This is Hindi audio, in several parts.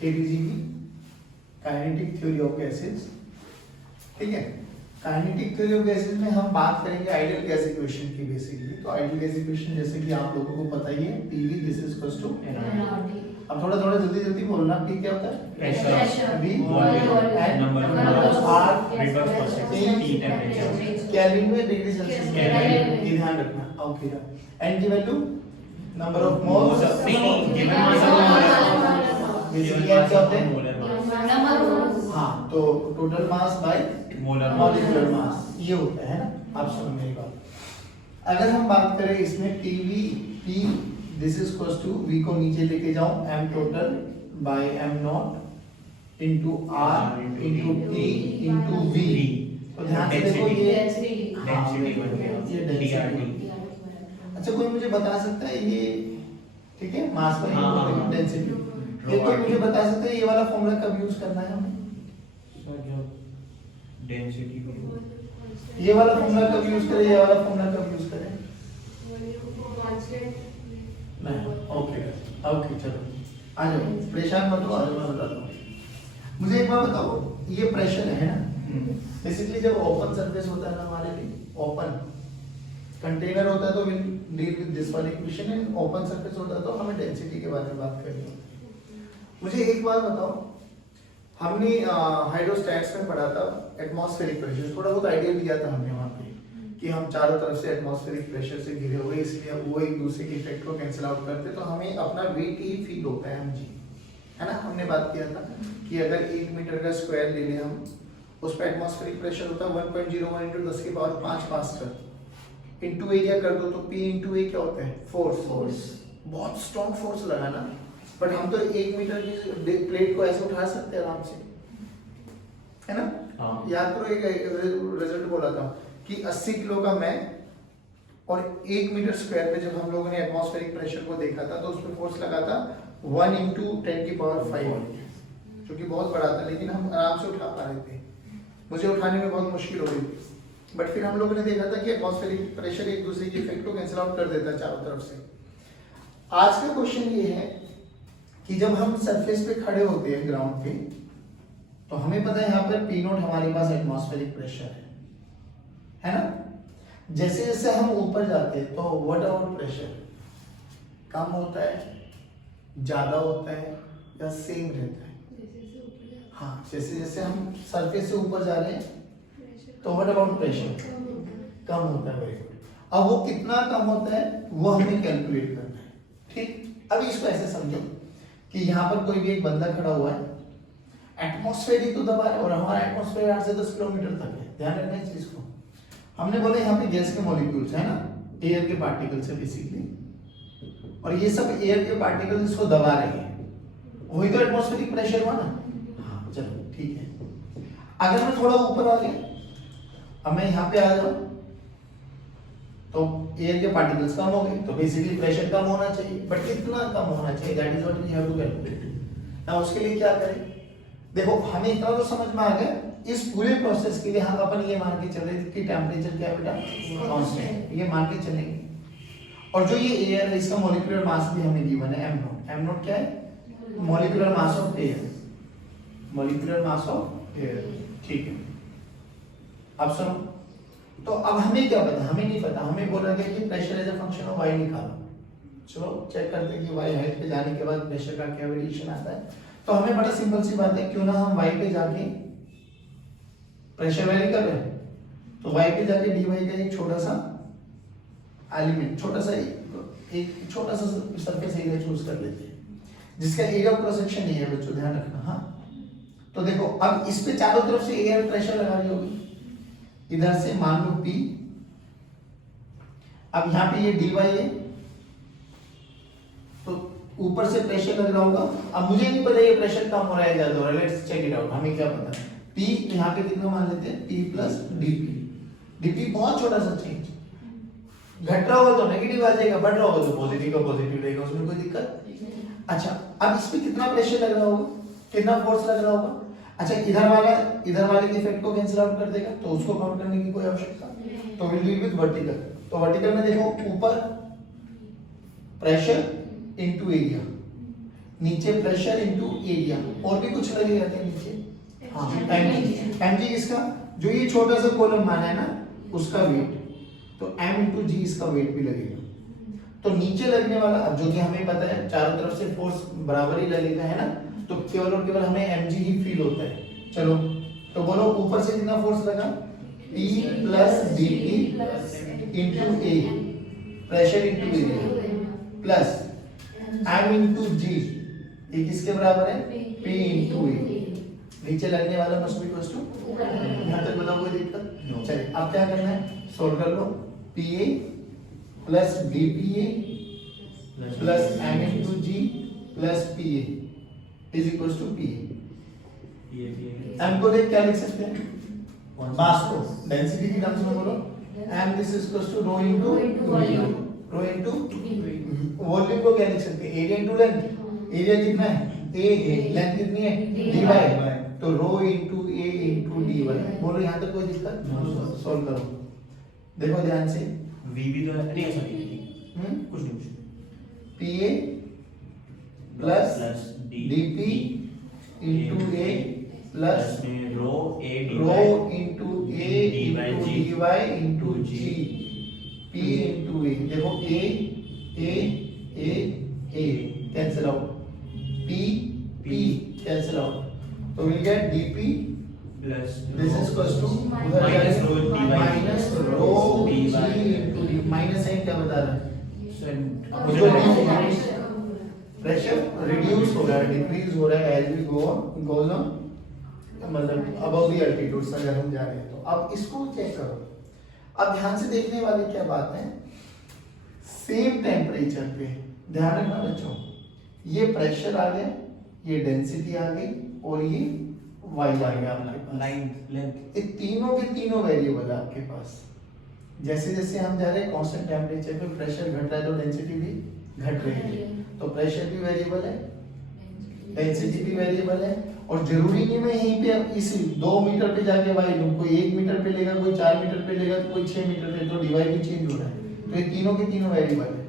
KTGB, kinetic theory of gases. ठीक है, काइनेटिक थ्योरी ऑफ गैसेस में हम बात करेंगे आइडियल गैस इक्वेशन की बेसिकली। तो आइडियल गैस इक्वेशन जैसे कि आप लोगों को पता ही है, PV this is equals to NRT। अब थोड़ा थोड़ा जल्दी जल्दी बोलना, P क्या होता है? Pressure, V number R reverse process, T temperature, kelvin में डिग्री सेल्सियस में, केल्विन। ये ध्यान रखना। ओके, एन की वैल्यू नंबर ऑफ मोल्स, नहीं गिवन मास बेसिकली क्या होते हैं? मोलर मास, हाँ, तो total mass by molar molecular mass ये होता है ना। आप समझ मेरी बात। अगर हम बात करें इसमें PV, P this is equals to V को नीचे लेके जाऊं m total by m not into R into T into V। तो ध्यान से देखो ये डेंसिटी बन गया, ये डेंसिटी। अच्छा, कोई मुझे बता सकता है ये, ठीक है, मास पर डेंसिटी, ये कोई मुझे बता सकता है ये वाला फॉर्मूला कब यूज करना है हमें? डेंसिटी ये वाला फॉर्मूला कब यूज करें, ये वाला फॉर्मूला कब यूज करें? नहीं, ओके ओके, चलो आ जाओ, परेशान मत हो, आ जाओ, मैं बताता हूँ। मुझे एक बात बताओ, ये प्रेशर है ना, बेसिकली जब ओपन सरफेस होता है ना हमारे लिए, ओपन कंटेनर होता है तो will deal with this one equation, and open surface होता है तो हमें डेंसिटी के बारे में बात करनी है। मुझे एक बात बताओ, हमने हाइड्रोस्टैट्स में पढ़ा था एटमॉस्फेरिक प्रेशर, थोड़ा बहुत आइडिया लिया था हमने वहां पे कि हम चारों तरफ से एटमॉस्फेरिक प्रेशर से घिरे हुए, इसलिए वो एक दूसरे के इफेक्ट को कैंसिल आउट करते, तो हमें अपना वेट ही फील होता है mg, है ना। हमने बात किया था कि अगर 1 मीटर का स्क्वायर ले लें हम, उस पर एटमॉस्फेरिक प्रेशर होता है 1.01 × 10⁵ पास्कल, इनटू एरिया कर दो तो P इनटू A क्या होता है? फोर्स। बहुत स्ट्रॉन्ग फोर्स लगा ना, बट हम तो 1 मीटर की प्लेट को ऐसे उठा सकते हैं आराम से, है ना। याद करो, एक रिजल्ट बोला था कि 80 किलो का मैं और 1 मीटर स्क्वायर पे जब हम लोगों ने एटमॉस्फेरिक प्रेशर को देखा था तो उस पर फोर्स लगा था 1 × 10⁵, जो कि बहुत बड़ा था, लेकिन हम आराम से उठा पा रहे थे। मुझे उठाने में बहुत मुश्किल हो रही थी, बट फिर हम लोगों ने देखा था कि एटमॉस्फेरिक प्रेशर एक दूसरे के इफेक्ट को कैंसिल आउट कर देता है चारों तरफ से। आज का क्वेश्चन ये है कि जब हम सरफेस पे खड़े होते हैं ग्राउंड पे, तो हमें पता है यहाँ पर P0 हमारे पास एटमॉस्फेरिक प्रेशर है ना। जैसे जैसे हम ऊपर जाते हैं तो व्हाट अबाउट प्रेशर, कम होता है, ज्यादा होता है, या सेम रहता है? हाँ, जैसे जैसे हम सरफेस से ऊपर जा रहे हैं तो व्हाट अबाउट प्रेशर, कम होता है। Very good. अब वो कितना कम होता है वो हमें कैलकुलेट करना है। ठीक, अब इसको ऐसे समझो कि यहाँ पर कोई भी एक बंदा खड़ा हुआ है, एटमॉस्फेरिक तो दबा है और हमारा एटमॉस्फेयर 8 से 10 किलोमीटर तक है। ध्यान रखना इस चीज को। हमने बोला यहाँ पे गैस के मॉलिक्यूल्स है ना, एयर के पार्टिकल्स है बेसिकली, और ये सब एयर के पार्टिकल्स इसको दबा रहे हैं, वही तो एटमॉस्फेरिक प्रेशर हुआ ना। हाँ चलो ठीक है। अगर मैं थोड़ा ऊपर आ गया, अब मैं यहाँ पे आ जाऊं तो एयर के पार्टिकल्स कम हो गए, तो बेसिकली प्रेशर कम होना चाहिए, बट कितना कम होना चाहिए, that is what we have to calculate. Now उसके लिए क्या करें? देखो, हमें इतना तो समझ में आ गया, इस पूरे प्रोसेस के लिए हम अपन ये मान के चले कि टेम्परेचर क्या है बेटा, कांस्टेंट, ये मान के चलेंगे। और जो ये एयर है इसका मॉलिक्यूलर मास भी हमें गिवन है m0। m0 क्या है? Molecular mass of air, molecular mass of air. ठीक है, अब सुनो, तो अब हमें क्या पता, हमें नहीं पता, हमें बोला गया कि pressure as a function of y निकालो। चलो चेक करते हैं कि y हाइट पे जाने के बाद प्रेशर का क्या वेरिएशन आता है। तो हमें बड़ा सिंपल सी बात है, क्यों ना हम y पे जाके प्रेशर वैरी कर रहे हैं, तो y पे जाके dy का एक छोटा सा एलिमेंट, छोटा सा सरफेस एरिया चूज कर लेते हैं, जिसका एरिया ऑफ क्रॉस सेक्शन ये है बच्चों, ध्यान रखना। हाँ, तो देखो अब इस पे चारों तरफ से एयर प्रेशर लगा रही होगी, इधर से मान लो P, अब यहाँ पे ये dy है, तो ऊपर से प्रेशर लग रहा होगा। अब मुझे नहीं पता ये प्रेशर कम हो रहा है ज्यादा हो रहा है, लेट्स चेक इट आउट। हमें क्या पता, P यहाँ पे कितना मान लेते हैं, P प्लस dP। dP बहुत छोटा सा चेंज, घट रहा होगा तो नेगेटिव आ जाएगा, बढ़ रहा होगा तो पॉजिटिव का पॉजिटिव रहेगा, उसमें कोई दिक्कत। अच्छा, अब इस पे कितना प्रेशर लग रहा होगा, कितना फोर्स लग रहा होगा। अच्छा, इधर वाले के इफेक्ट को कैंसिल आउट कर देगा, तो उसको काउंट करने की कोई आवश्यकता, तो विल डील विद वर्टिकल। तो वर्टिकल में देखो, ऊपर प्रेशर इनटू एरिया, नीचे प्रेशर इनटू एरिया, और भी कुछ लगे रहते हैं नीचे। हाँ mg किसका, जो ये छोटा सा कॉलम माना है ना उसका वेट, तो m इंटू जी इसका वेट भी लगेगा। तो नीचे लगने वाला, अब जो कि हमें पता है चारों तरफ से फोर्स बराबर ही लगेगा है ना, तो केवल और केवल हमें mg ही फील होता है। चलो तो बोलो ऊपर से कितना फोर्स लगा, P plus dP into A, pressure into area, plus m into G, ये किसके बराबर है, P इंटू A। नीचे लगने वाला मस्ट बी इक्वल टू, यहाँ तक बताओ कोई दिक्कत? चलिए अब क्या करना है, सोल्व कर लो। PA plus DPA plus m into G plus PA is equal to PA। m को देख क्या लिख सकते हैं, मास को डेंसिटी की टर्म्स में बोलो, m this is equal to rho into rho into volume को क्या लिख सकते हैं, एरिया इनटू लेंथ। एरिया कितना है, a है, लेंथ कितनी है, dy, तो रो इनटू a इनटू dy। बोलो यहां तक कोई दिक्कत? सॉल्व करो, देखो ध्यान से। v भी तो है, नहीं सॉरी कुछ नहीं, PA plus dP into A plus में rho a rho into A into dy into G, P into A। देखो A A A A cancel out, P P cancel out, तो will get dP plus this is equal to minus rho dy minus rho dy G into D। Minus sign क्या बता रहा है, मुझे प्रेशर रिड्यूस हो रहा है, डिक्रीज हो रहा है as we go goes on, मतलब अबव द अल्टीट्यूड्स अगर हम जा रहे हैं। तो अब इसको चेक करो। अब ध्यान से देखने वाली क्या बात है, सेम टेम्परेचर पे ध्यान रखना बच्चों, ये प्रेशर आ गया, ये डेंसिटी आ गई और ये वायु आ गया आपके पास, लेंथ, ये तीनों के तीनों वेरिएबल है आपके पास। जैसे जैसे हम जा रहे हैं कांस्टेंट टेम्परेचर पे प्रेशर घट रहा है तो डेंसिटी भी घट रही है, तो प्रेशर भी वेरिएबल है, डेंसिटी भी वेरिएबल है। और जरूरी नहीं मैं यहीं पे अब इस 2 मीटर पे जाके वाई लूं, कोई 1 मीटर पे लेगा, कोई 4 मीटर पे लेगा, तो कोई 6 मीटर पे, तो डिवाइड भी चेंज हो रहा है। तो ये तीनों के तीनों वेरिएबल है।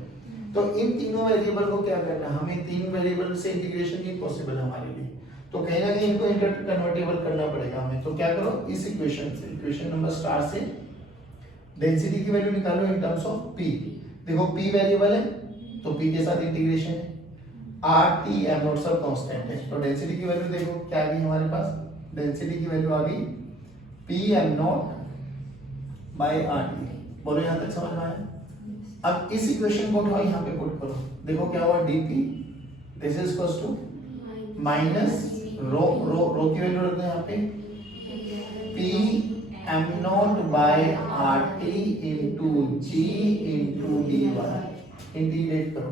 तो इन तीनों वेरिएबल को क्या करना है, हमें तीन वेरिएबल से इंटीग्रेशन इम्पॉसिबल है हमारे लिए, तो कहीं ना कहीं इनको इंटर कन्वर्टेबल करना पड़ेगा हमें। तो क्या करो, इस इक्वेशन से, इक्वेशन नंबर स्टार से डेंसिटी की वैल्यू निकालो इन टर्म्स ऑफ P। देखो P वेरिएबल है तो P के साथ इंटीग्रेशन है, RT m नॉट सब कांस्टेंट है, तो डेंसिटी की वैल्यू देखो क्या आ गई हमारे पास, डेंसिटी की वैल्यू आ गई P m not by RT। बोलो यहां तक समझ में आया? अब इस इक्वेशन को उठाओ, यहां पे पुट करो, देखो क्या हुआ, dP this is equals to minus rho rho की वैल्यू रखते हैं यहां पे, P m not by RT into G into dy। Integrate करो,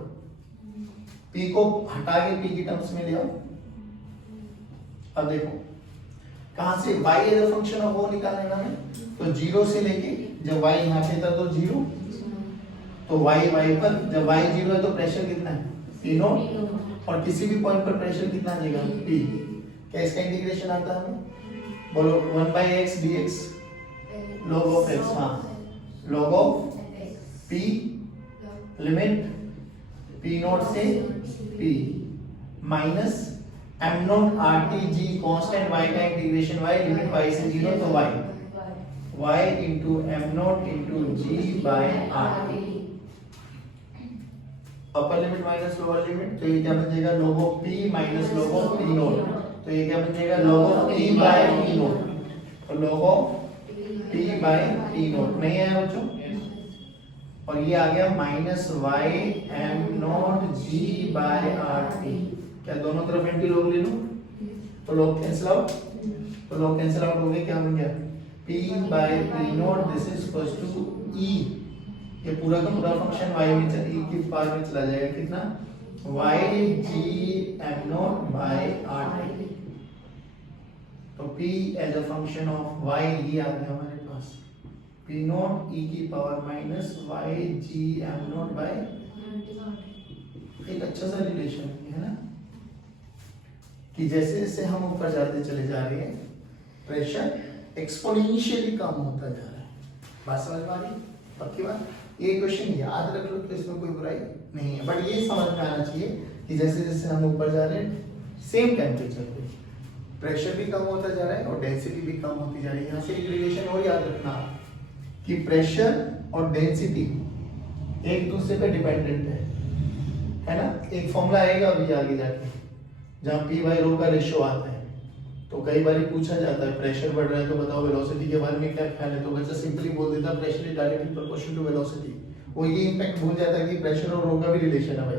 P को हटा के P की टर्म्स में ले आओ। अब देखो कहां से y as a function of वो निकालना है, तो 0 से लेके जब y यहां पे था तो 0, तो y पर जब y 0 है तो प्रेशर कितना है, P नॉट, और किसी भी पॉइंट पर प्रेशर कितना आ जाएगा, P। क्या इसका इंटीग्रेशन आता है हमें, बोलो 1/x dx log of x, हाँ log of P limit P not से P minus m not RT G constant y का इंटीग्रेशन y लिमिट y से 0 तो y into m not into G by RT, upper limit minus lower limit, तो ये क्या बन जाएगा, log of P minus log of P not, तो ये क्या बन जाएगा, log of P by P not, तो log of P by P not नहीं है बच्चों, और ये आ गया minus y m not G by RT। क्या दोनों तरफ एंटी लॉग ले लूं, तो लॉग कैंसिल आउट, तो लॉग कैंसिल आउट हो गए, क्या बन गया, P by P not this is equal to E, ये पूरा का पूरा फंक्शन y में e की पावर में चला जाएगा, कितना, y G m not by RT। तो P as a function of y ये आ गया हमारे पास, P नॉट e की power minus y G m not by, एक अच्छा सा रिलेशन है ना, कि जैसे जैसे हम ऊपर जाते चले जा रहे हैं प्रेशर एक्सपोनेंशियली कम होता जा रहा है। बात समझ में आ रही, पक्की बात। ये क्वेश्चन याद रख लो तो इसमें कोई बुराई नहीं है, बट ये समझ में आना चाहिए कि जैसे जैसे हम ऊपर जा रहे हैं सेम टेम्परेचर पे प्रेशर भी कम होता जा रहा है और डेंसिटी भी कम होती जा रही है। यहाँ से एक रिलेशन और याद रखना कि प्रेशर और डेंसिटी एक दूसरे पे डिपेंडेंट है ना। एक फॉर्मूला आएगा अभी आगे जाके जहाँ पी बाई रो का रेशियो आता है। तो कई बार पूछा जाता है प्रेशर बढ़ रहा है तो बताओ वेलोसिटी के बारे में क्या ख्याल है, तो बच्चा सिंपली बोल देता है pressure is directly proportional to velocity. वो ये इंपैक्ट भूल जाता है कि प्रेशर और रो का भी रिलेशन है भाई,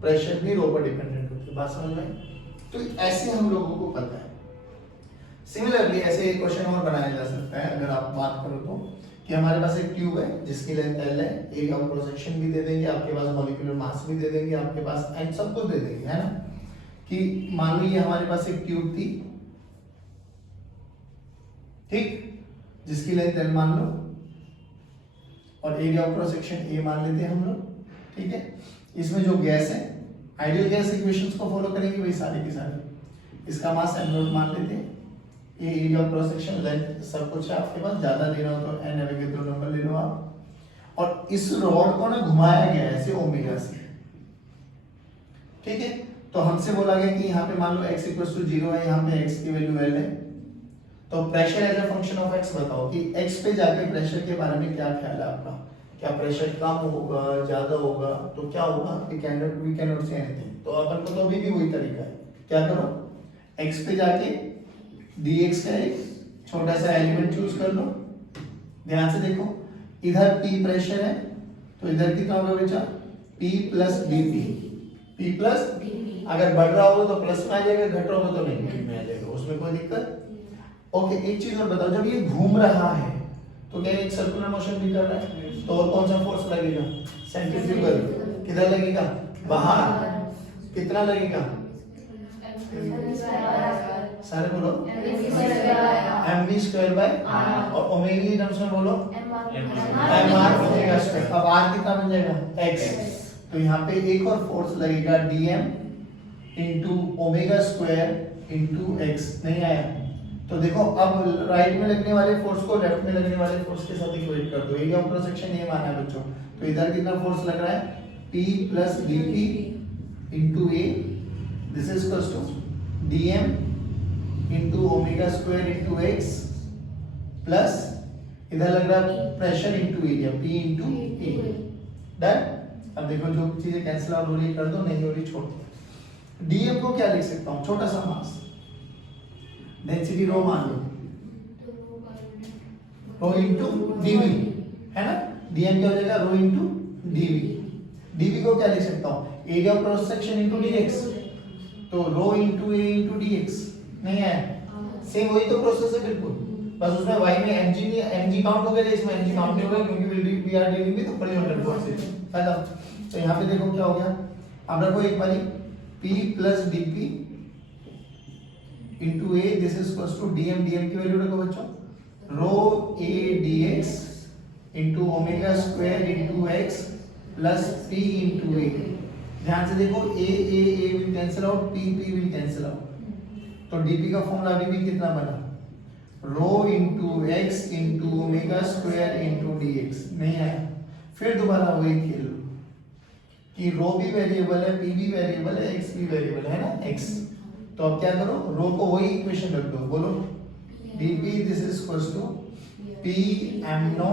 प्रेशर भी रो पर डिपेंडेंट होती है। बात समझ में? तो ऐसे हम लोगों को पता है। सिमिलरली ऐसे एक क्वेश्चन और बनाया जा सकता है अगर आप बात करो तो, कि हमारे पास एक ट्यूब है जिसकी लेंथ L है, एरिया ऑफ क्रॉस सेक्शन भी दे देंगे, आपके पास मॉलिक्यूलर मास भी दे देंगे, आपके पास एंड सब कुछ दे देंगे, है ना। कि मान लो ये हमारे पास एक ट्यूब थी, ठीक, जिसकी लेंथ L मान लो और area of cross section A मान लेते हैं हम लोग, ठीक है। इसमें जो गैस है, आइडियल गैस इक्वेशंस को फॉलो करेंगे भाई सारे के सारे। इसका मास m0 मान लेते हैं, ये area of cross section, length सब कुछ है आपके पास, ज्यादा लेना हो तो n नेविगेबल नंबर ले लो आप। और इस रॉड को ना घुमाया गया है ऐसे ओमेगा से, ठीक है। तो हमसे बोला गया कि यहाँ पे मान लो x = 0 है, यहाँ पे x की वैल्यू L है, तो pressure as a function of x बताओ कि x पे जाके प्रेशर के बारे में क्या ख्याल है आपका, क्या प्रेशर कम होगा ज्यादा होगा, तो क्या होगा, we can not say anything. तो अपन को तो अभी भी वही तरीका है, क्या करो x पे जाके dx का एक छोटा सा एलिमेंट चूज कर लो। ध्यान से देखो इधर p प्रेशर है तो इधर कितना होगा बेटा, p + dp, p + अगर बढ़ रहा होगा तो प्लस में आ जाएगा, घट रहा होगा तो नेगेटिव में आ जाएगा, उसमें कोई दिक्कत। ओके, एक चीज और बताओ, जब ये घूम रहा है तो क्या एक सर्कुलर मोशन भी कर रहा है, तो और कौन सा फोर्स लगेगा, सेंट्रीफ्यूगल। किधर लगेगा, बाहर। कितना लगेगा, सारे बोलो mv²/r, और ओमेगा की टर्म्स में बोलो mr²। अब r कितना बन जाएगा, x। तो यहाँ पे एक और फोर्स लगेगा dm × ω² × x। नहीं आया तो देखो अब राइट में लगने वाले फोर्स को लेफ्ट में लगने वाले फोर्स के साथ इक्वेट कर दो। एरिया ऑफ क्रॉस सेक्शन ये माना है बच्चों, तो इधर कितना फोर्स लग रहा है, p + dp × a, this is equals to dm × ω² × x plus इधर लग रहा है pressure × area, p × a। Done. अब देखो जो चीजें कैंसिल आउट हो रही कर दो, नहीं हो रही छोड़ दो। dm को क्या लिख सकता हूँ, छोटा सा मास, डेंसिटी रो मान लो, रो × dv, है ना। dm क्या हो जाएगा, रो × dv। dv को क्या लिख सकता हूँ, area of cross section × dx, तो रो × a × dx। नहीं है, सेम वही तो प्रोसेस है बिल्कुल, बस उसमें y में mg काउंट हो गया, इसमें mg काउंट नहीं होगा क्योंकि we are dealing with horizontal forces. खत्म। तो यहाँ पे देखो क्या हो गया, अब रखो एक बारी p + dp into a, this is equals to dm की वैल्यू रखो बच्चों, रो a dx into ω² × x plus p into a। ध्यान से देखो a will cancel out, p will cancel out, तो dp का फॉर्मूला अभी भी कितना बना, रो × x × ω² × dx। नहीं आया, फिर दोबारा वही खेल लो कि रो भी वेरिएबल है, p भी वेरिएबल है, x भी वेरिएबल है ना, x। तो अब क्या करो, रो को वही इक्वेशन रख दो, बोलो dp this is equals to p m0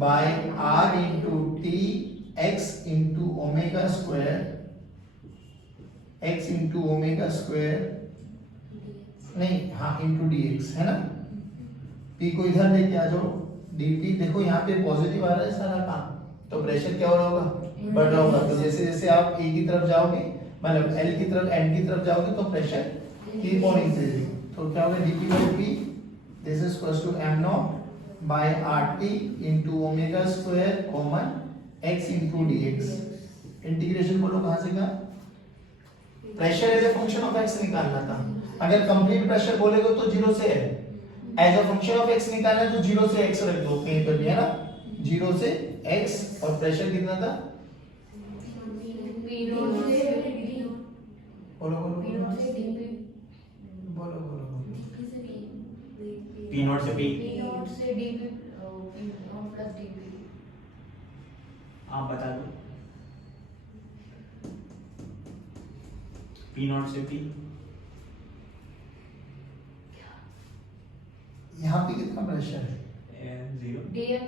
by r into t x into omega square, x into omega square नहीं, हाँ into dx, है ना। p को इधर लेके आ जाओ, dp देखो यहाँ पे पॉजिटिव आ रहा है सारा काम, तो प्रेशर क्या हो रहा होगा, बढ़ रहा होगा। तो जैसे जैसे आप a की तरफ जाओगे, मतलब L की तरफ, N की तरफ जाओगे तो प्रेशर कीप ऑन इंक्रीजिंग। तो क्या होगा, dp by p this is equals to m0 by rt into omega square common x into dx। Integration बोलो कहां से कहां, pressure as a function of x निकालना था। अगर कंप्लीट प्रेशर बोलेगा तो 0 से है, as a function of x निकालना है तो 0 से x रख दो कहीं पर भी, है ना, 0 से x। और प्रेशर कितना था, बोलो बोलो बोलो बोलो p0 से p, आप बता दो। P नॉट से P यहाँ पे कितना प्रेशर है? 0 DM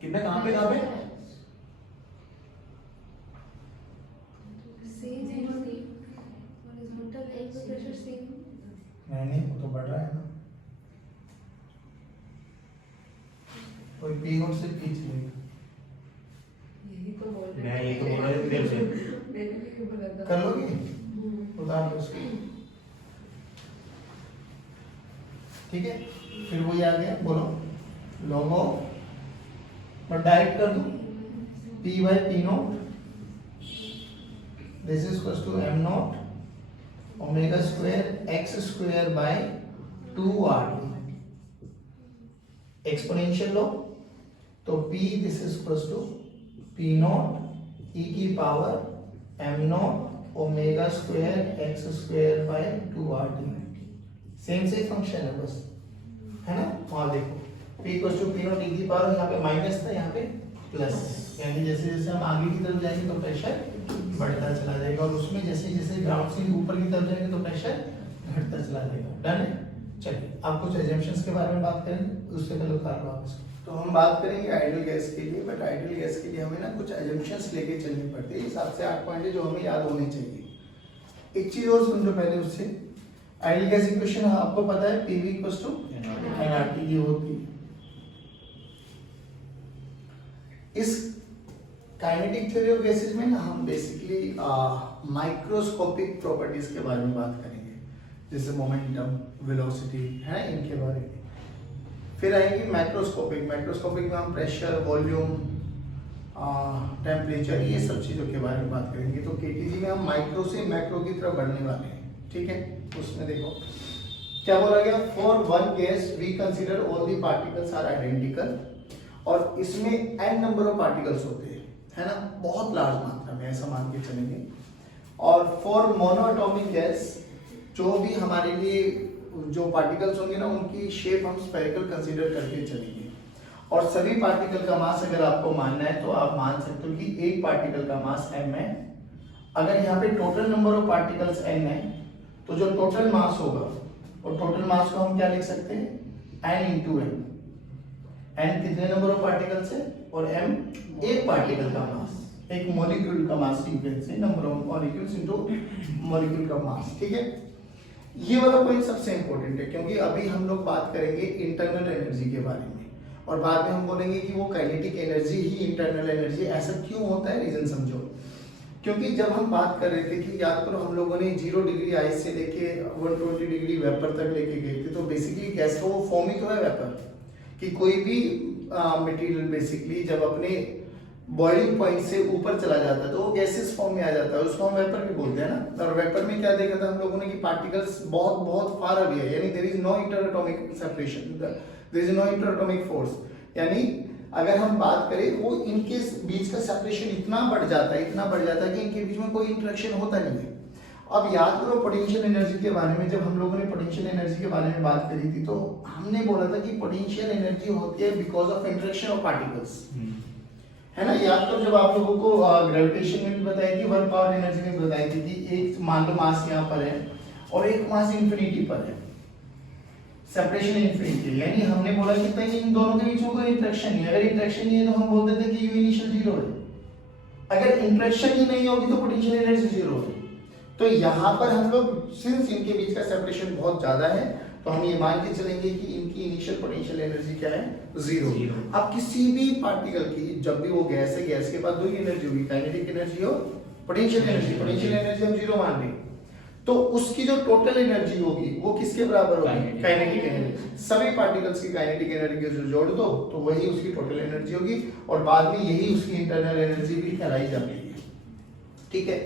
कितना कहाँ पे C0 horizontal X pressure same. नहीं वो तो बढ़ रहा है ना, कोई P नोट से P चलेगा। यही तो बोल रहे मैं यही तो बोल रहा हूँ देर से। मैंने भी बोला था। कर लोगे उतार लो उसको, ठीक है। फिर वही आ गया, बोलो लोगो मैं डायरेक्ट कर दूं P by P not this is equals to M not omega square x square by 2RT exponential लो तो P this is equals to P not e की power M not omega square x square by 2RT same से फंक्शन है बस, है ना। वहां देखो P equals to P not e की पावर, यहाँ पे माइनस था यहाँ पे प्लस, यानी जैसे जैसे हम आगे की तरफ जाएंगे तो प्रेशर बढ़ता चला जाएगा और उसमें जैसे जैसे ग्राउंड से ऊपर की तरफ जाएंगे तो प्रेशर घटता चला जाएगा। डन है। चलिए आप कुछ एजम्पशंस के बारे में बात करेंगे, उससे पहले उतार लो आप इसको। तो हम बात करेंगे आइडियल गैस के लिए, बट आइडियल गैस के लिए हमें ना कुछ एजम्पशंस लेके चलनी पड़ती है। 7 से 8 पॉइंट है जो हमें याद होने चाहिए। एक चीज और सुन लो पहले उससे, आइडियल गैस इक्वेशन आपको पता है PV इक्वल्स टू nRT ये होती है। इस काइनेटिक थ्योरी ऑफ गैसेस में ना हम बेसिकली माइक्रोस्कोपिक प्रॉपर्टीज के बारे में बात करेंगे, जैसे मोमेंटम, वेलोसिटी, है इनके बारे में। फिर आएंगे मैक्रोस्कोपिक, मैक्रोस्कोपिक में हम प्रेशर, वॉल्यूम, टेम्परेचर, ये सब चीजों के बारे में बात करेंगे। तो केटीजी में हम माइक्रो से मैक्रो की तरफ बढ़ने वाले हैं, ठीक है। उसमें देखो क्या बोला गया, for one gas we consider all the particles are identical, और इसमें n नंबर ऑफ पार्टिकल्स होते हैं, है ना, बहुत लार्ज मात्रा में, ऐसा मान के चलेंगे। और फॉर मोनोएटॉमिक गैस जो भी हमारे लिए जो पार्टिकल्स होंगे ना उनकी शेप हम स्फेरिकल कंसीडर करके चलेंगे। और सभी पार्टिकल का मास अगर आपको मानना है तो आप मान सकते हो कि एक पार्टिकल का मास m है। अगर यहाँ पे total number of particles n है तो जो टोटल मास होगा और टोटल मास को हम क्या लिख सकते हैं, n इंटू m। n कितने नंबर ऑफ पार्टिकल्स है और m एक पार्टिकल का मास, एक मॉलिक्यूल का mass, you can say number of molecules into molecule का मास, ठीक है। ये वाला पॉइंट सबसे इंपॉर्टेंट है क्योंकि अभी हम लोग बात करेंगे इंटरनल एनर्जी के बारे में और बाद में हम बोलेंगे कि वो काइनेटिक एनर्जी ही इंटरनल एनर्जी। ऐसा क्यों होता है, रीजन समझो। क्योंकि जब हम बात कर रहे थे कि याद करो हम लोगों ने 0 डिग्री आइस से लेके 120 डिग्री वेपर तक लेके गए थे, तो बेसिकली गैस का वो फॉर्म ही तो है वेपर, कि कोई भी मटेरियल बेसिकली जब अपने बॉइलिंग पॉइंट से ऊपर चला जाता है तो वो गैसेस फॉर्म में आ जाता है, उसको हम वेपर भी बोलते हैं ना। और वेपर में क्या देखा था हम लोगों ने कि पार्टिकल्स बहुत बहुत फार अवे है, यानी there is no interatomic separation, there is no interatomic force, यानी अगर हम बात करें वो इनके बीच का सेपरेशन इतना बढ़ जाता है, इतना बढ़ जाता है कि इनके बीच में कोई इंटरेक्शन होता नहीं है। अब याद करो पोटेंशियल एनर्जी के बारे में, जब हम लोगों ने पोटेंशियल एनर्जी के बारे में बात करी थी तो हमने बोला था कि पोटेंशियल एनर्जी होती है because of interaction of particles, है ना। याद करो जब आप लोगों को ग्रेविटेशन में भी बताई थी, वर्क पावर एनर्जी में भी बताई थी कि एक मान लो मास यहाँ पर है और एक मास इंफिनिटी पर है, सेपरेशन इंफिनिटी है, यानी हमने बोला कि तक इन दोनों के बीच में कोई इंटरेक्शन नहीं है। अगर इंटरेक्शन नहीं है तो हम बोलते थे कि यू इनिशियल 0 है। अगर इंटरेक्शन ही नहीं होगी तो पोटेंशियल एनर्जी 0 होगी। तो यहाँ पर हम लोग सिंस इनके बीच का सेपरेशन बहुत ज्यादा है तो हम ये मान के चलेंगे कि इनकी इनिशियल पोटेंशियल एनर्जी क्या है, 0। अब किसी भी पार्टिकल की जब भी वो गैस है, गैस के बाद दो ही एनर्जी होगी, काइनेटिक एनर्जी और पोटेंशियल एनर्जी। पोटेंशियल एनर्जी हम 0 मान रहे हैं तो उसकी जो टोटल एनर्जी होगी वो किसके बराबर होगी, काइनेटिक एनर्जी। सभी पार्टिकल्स की काइनेटिक एनर्जी को जोड़ दो तो वही उसकी टोटल एनर्जी होगी और बाद में यही उसकी इंटरनल एनर्जी भी कहलाई जाती है, ठीक है।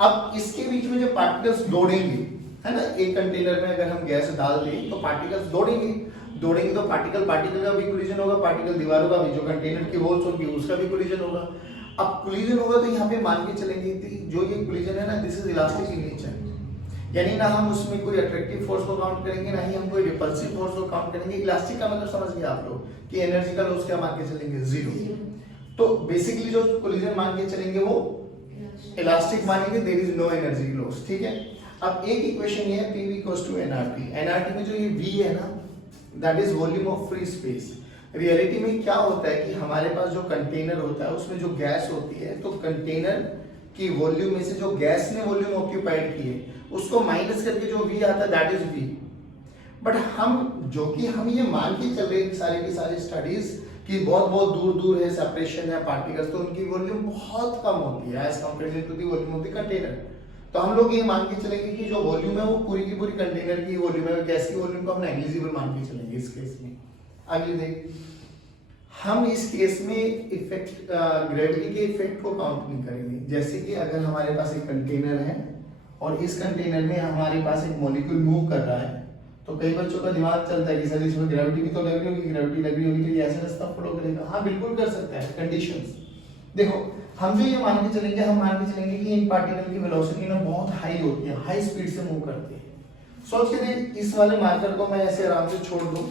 अब इसके बीच में जो पार्टिकल्स दौड़ेंगे, है ना, एक कंटेनर में अगर हम गैस डाल दें तो पार्टिकल्स दौड़ेंगे तो पार्टिकल का भी कोलिजन होगा, पार्टिकल दीवारों का भी, जो कंटेनर की होल्स होगी उसका भी कोलिजन होगा। अब कोलिजन होगा तो यहाँ पे मान के चलेंगे जो ये कोलिजन है ना, this is elastic in nature, यानी ना हम उसमें कोई अट्रैक्टिव फोर्स को काउंट करेंगे ना ही हम कोई रिपल्सिव फोर्स को काउंट करेंगे। इलास्टिक का मतलब समझ गए आप लोग कि एनर्जी का लॉस क्या मान के चलेंगे, 0। तो बेसिकली जो कोलिजन मान के चलेंगे वो इलास्टिक मानेंगे, there is no energy loss, ठीक है। अब एक इक्वेशन ये है PV equals to nRT। nRT में जो ये V है ना, that is volume of free space. Reality में क्या होता है कि हमारे पास जो कंटेनर होता है उसमें जो गैस होती है, तो कंटेनर की वॉल्यूम में से जो गैस ने वॉल्यूम ऑक्यूपाइड की है उसको माइनस करके जो V आता है दैट इज V। बट हम ये मान के चल रहे हैं सारी की सारी स्टडीज कि बहुत बहुत दूर दूर है सेपरेशन है पार्टिकल्स, तो उनकी वॉल्यूम बहुत कम होती है as compare to the volume of the container. तो हम लोग ये मान के चलेंगे कि जो वॉल्यूम है वो पूरी की पूरी कंटेनर की वॉल्यूम है, गैस की वॉल्यूम को हम नेग्लिजिबल मान के चलेंगे इस केस में। आगे देख, हम इस केस में इफेक्ट ग्रेविटी के इफेक्ट को काउंट नहीं करेंगे। जैसे कि अगर हमारे पास एक कंटेनर है और इस कंटेनर में हमारे पास एक मॉलिक्यूल मूव कर रहा है, तो कई बच्चों का दिमाग चलता है कि सर इसमें ग्रेविटी भी तो लग रही होगी, ग्रेविटी लग रही होगी तो ये ऐसा रास्ता फॉलो करेगा। हाँ बिल्कुल कर सकता है, कंडीशंस। देखो हम जो ये मान के चलेंगे, हम मान के चलेंगे कि इन पार्टिकल की वेलोसिटी ना बहुत हाई होती है, हाई स्पीड से मूव करती है। सोच के देख, इस वाले मार्कर को मैं ऐसे आराम से छोड़ दूं,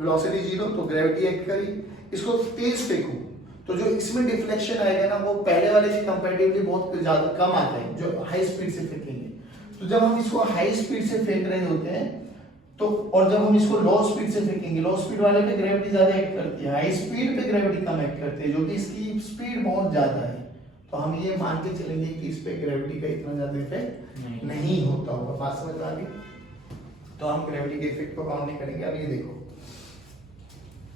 वेलोसिटी 0, तो ग्रेविटी एक्ट करी, इसको तेज फेंकूं तो जो इसमें डिफ्लेक्शन आएगा ना वो पहले वाले के कंपैरेटिवली बहुत ज्यादा कम आता है जो हाई स्पीड से फेंकेंगे। तो जब हम इसको हाई स्पीड से फेंक रहे होते हैं तो, और जब हम इसको लो स्पीड से फेंकेंगे, लो स्पीड वाले पे ग्रेविटी ज्यादा एक्ट करती है, हाई स्पीड पे ग्रेविटी कम एक्ट करती है, जो कि इसकी स्पीड बहुत ज्यादा है। तो हम ये मान के चलेंगे कि इस पे ग्रेविटी का इतना ज्यादा इफेक्ट नहीं होता होगा। बात समझ में आ गई? तो हम ग्रेविटी के इफेक्ट को काउंट नहीं करेंगे। अब ये देखो,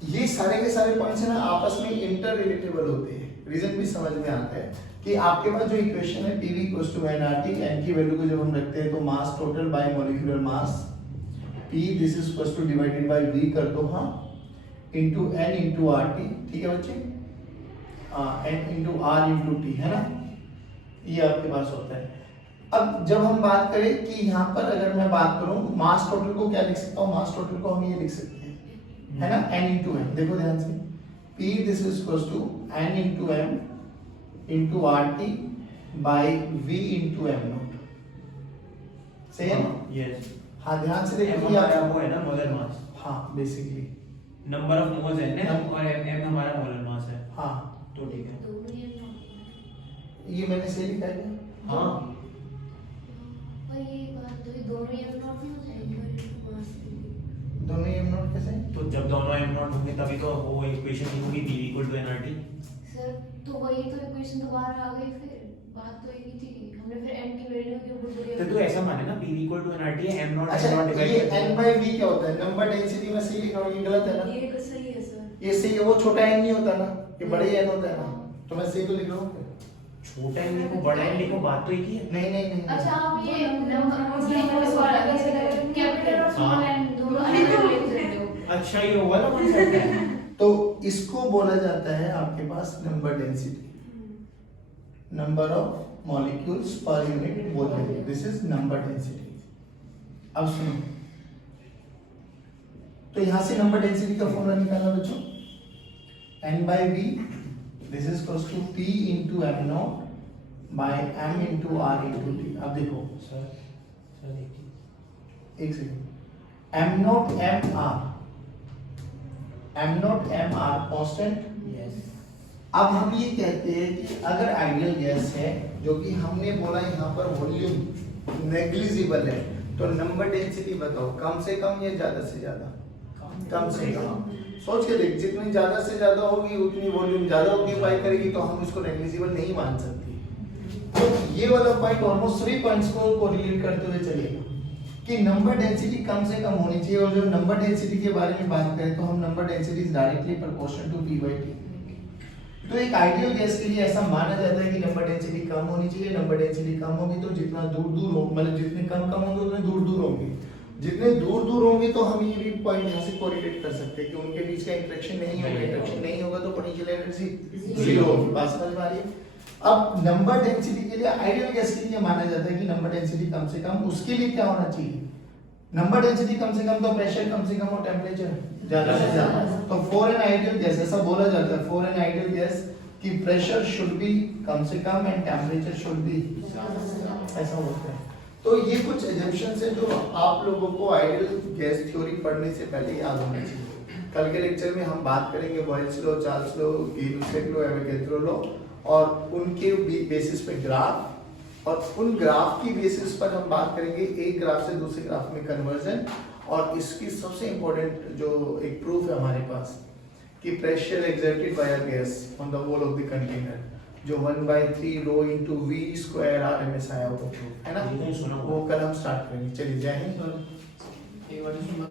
ये सारे के सारे पॉइंट्स है ना आपस में इंटर रिलेटेबल होते हैं। रीजन भी समझ में आता है कि आपके पास जो इक्वेशन है PV equals to nRT, n की वैल्यू को जब हम रखते हैं तो mass total by molecular mass P this is equals to divided by V कर दो, हाँ, इनटू n इनटू RT। ठीक है बच्चे, n into R into T है ना, ये आपके पास होता है। अब जब हम बात करें कि यहाँ पर अगर मैं बात करूं मास टोटल को क्या लिख सकता हूँ, मास टोटल को हम ये लिख सकते हैं, है ना, n इनटू m। देखो ध्यान से, P this is equals to n into m into RT by V into m not. सही है ना? यस। हाँ ध्यान से देखो, m हमारा वो है ना मोलर मास। हाँ बेसिकली नंबर ऑफ मोल्स है ना, और m हमारा मोलर मास है। हाँ तो ठीक है, ये मैंने सही लिखा है। हाँ और ये बात तो ये दोनों ये नॉट में हो जाएंगे दोनों m नॉट कैसे हैं? तो जब दोनों m नॉट होंगे तभी तो वो इक्वेशन ही होगी PV equal to nRT। Sir तो वही तो इक्वेशन दोबारा आ गई, फिर बात तो एक ही थी, हमने फिर n की वैल्यू के ऊपर बोली। तो ऐसा माने ना PV इक्वल टू nRT है, m नॉट अच्छा, m नॉट ये डिवाइड n by v क्या होता है? नंबर डेंसिटी में सही लिखा हूँ, ये गलत है ना? ये तो सही है सर। ये सही है, वो छोटा n नहीं होता ना, ये बड़ा n होता है ना, तो मैं सही तो लिख रहा हूँ। छोटा m लिखो बड़ा m लिखो, बात तो एक ही है। नहीं नहीं नहीं अच्छा आप ये नंबर वाला कैपिटल और स्मॉल n दोनों अलग अलग लिख सकते हो। अच्छा ये वाला कॉन्सेप्ट है। तो इसको बोला जाता है आपके पास number density, number of molecules per unit volume, this is number density. अब सुनो, तो यहां से नंबर डेंसिटी का फॉर्मूला निकालना बच्चों, n by v this is equals to p into m naught by m into r into t। अब देखो सर देखिए, एक second, m naught m r constant. Yes. अब हम ये कहते हैं कि अगर आइडियल गैस है, जो कि हमने बोला यहाँ पर वॉल्यूम नेग्लिजिबल है, तो नंबर डेंसिटी बताओ, कम से कम या ज्यादा से ज्यादा? कम से कम। सोच के देख, जितनी ज्यादा से ज्यादा होगी उतनी वॉल्यूम ज्यादा ऑक्यूपाई करेगी, तो हम इसको नेग्लिजिबल नहीं मान सकते। तो ये वाला पॉइंट ऑलमोस्ट सभी पॉइंट्स को कोरिलेट करते हुए चलेगा कि नंबर डेंसिटी कम से कम होनी चाहिए। और जब नंबर डेंसिटी के बारे में बात करें तो हम number density is directly proportional to p by t। तो एक आइडियल गैस के लिए ऐसा माना जाता है कि नंबर डेंसिटी कम होनी चाहिए। नंबर डेंसिटी कम होगी तो जितना दूर दूर हो, मतलब जितने कम होंगे उतने दूर दूर होंगे, जितने दूर दूर होंगे तो हम ये भी पॉइंट यहाँ से कोरिलेट कर सकते हैं कि उनके बीच का इंटरेक्शन नहीं होगा। इंटरेक्शन नहीं होगा तो पोटेंशियल एनर्जी जीरो होगी। बात समझ में आ रही है? अब नंबर डेंसिटी के लिए, आइडियल गैस के लिए माना जाता है कि नंबर डेंसिटी कम से कम, उसके लिए क्या होना चाहिए? नंबर डेंसिटी कम से कम तो प्रेशर कम से कम और टेम्परेचर ज्यादा से ज्यादा। तो फॉर एन आइडियल गैस ऐसा बोला जाता है, फॉर एन आइडियल गैस कि प्रेशर शुड बी कम से come and temperature should be, ऐसा होता है। तो ये कुछ एजम्पशंस हैं जो आप लोगों को आइडियल गैस थ्योरी पढ़ने से पहले याद होना चाहिए। कल के लेक्चर में हम बात करेंगे Boyle's law, Charles law, Gibbs law, Avogadro law और उनके बेसिस पे ग्राफ और उन ग्राफ की बेसिस पर हम बात करेंगे एक ग्राफ से दूसरे ग्राफ में कन्वर्जन। और इसकी सबसे इंपॉर्टेंट जो एक प्रूफ है हमारे पास कि pressure exerted by a gas on the wall of the container जो 1/3 रो इनटू v स्क्वायर RMS आया वो है ना, ये सुना हुआ। वो कल हम स्टार्ट करेंगे। चलिए जय हिंद। ये वाली